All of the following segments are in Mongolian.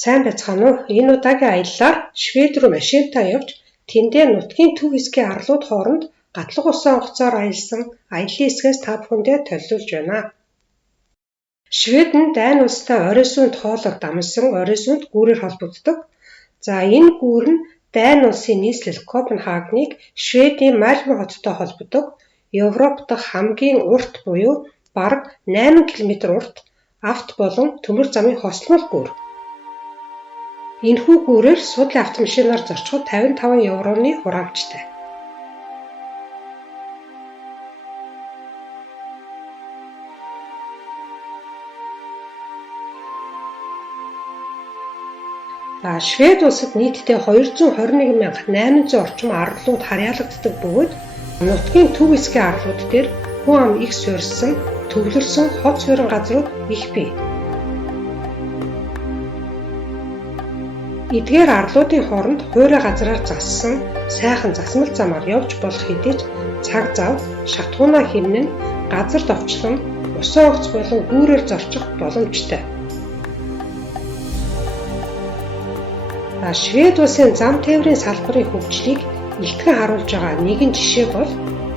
Сайн байцгаана уу? Энэ удаагийн аяллаар Швед руу машинтаа явж тэндээ нутгийн төв хэсгийн арлууд хооронд гатлаг усан онгоцоор аялсан аяллаа хэсгээс та бүхэндээ төлөвлөж байна. Швед нь Дани улстай орой суунд хоолоор дамжсан орой суунд гүүрээр холбогддог. За энэ гүүр нь Дани улсын нийслэл Копенхагеныг Шведийн Мальмö хоттой холбодог. Европ дахь хамгийн урт буюу бараг 8 км урт авто болон төмөр замын хослол гүүр. Энэхүү гүүрээр суудлын автомашинаар зорчиход 55 евроны хураамжтай. Швед улсад нийтдээ 221,800 орчим арлууд харьяалагддаг бөгөөд нутгийн төв хэсгийн арлууд дээр хүн ам их суурьсан, төвлөрсөн хот суурин газрууд их бий. Эдгээр арлуудын хооронд хуурай газраар зассан сайхан засмал замаар явж болох хэдий ч цаг зав, шатхуунаа хэмнэн газар довчлон усан онгоц болон гүүрээр зорчих боломжтой. Швед улсын зам тээврийн салбарын хөгжлийг илтгэн харуулж байгаа нэгэн жишээ бол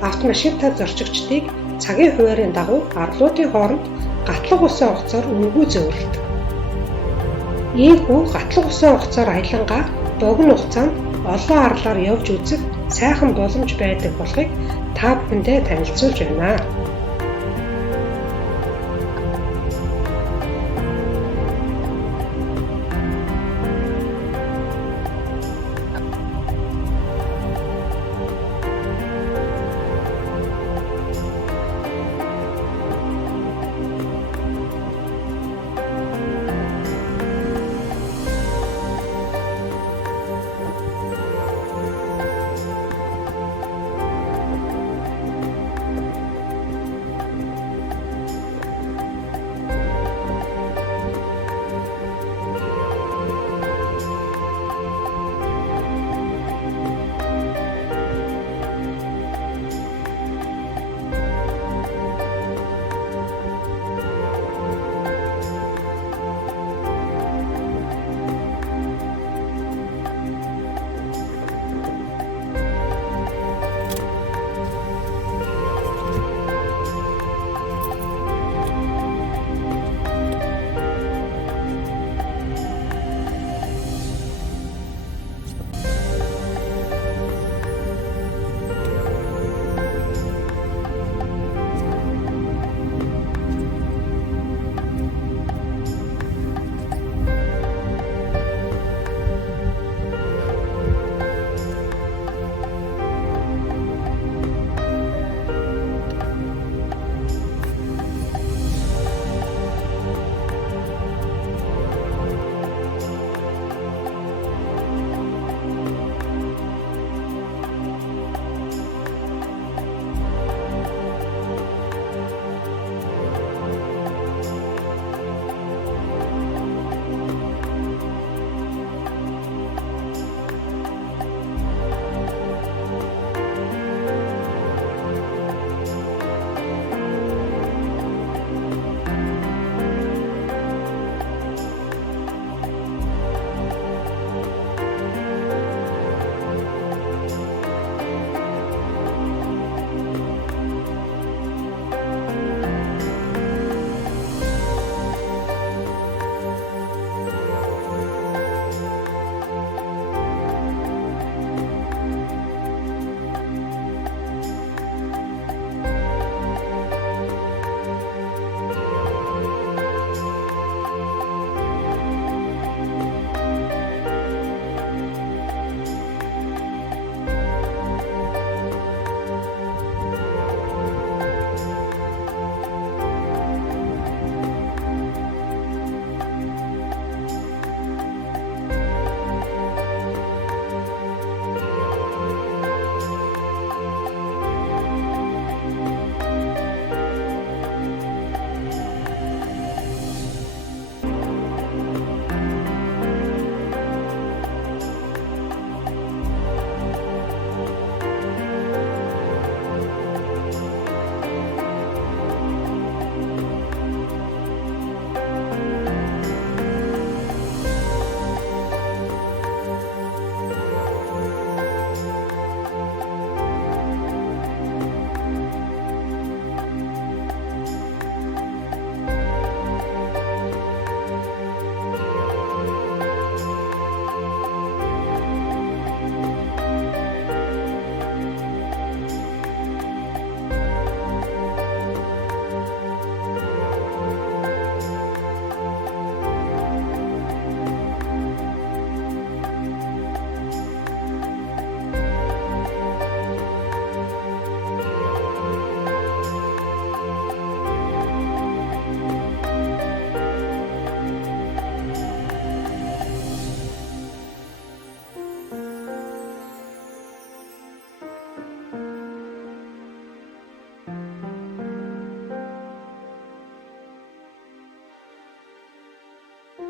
автомашинтай зорчигчдыг цагийн хуваарийн дагуу арлуудын хооронд гатлаг усан онгоцоор үнгүй зөвлөдөг. Ийхүү гатлаг усан онгоцоор аялангаа богино хугацаанд олон арлаар явж үзэх сайхан боломж байдаг болохыг та бүхэндээ танилцуулж байна.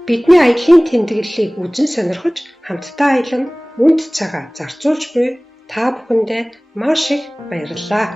Бидний аялын тэмдэглэлийг үзэн сонирхож хамтдаа аялан үнд цагаа зарцуулж буй та бүхэндээ маш их баярлалаа.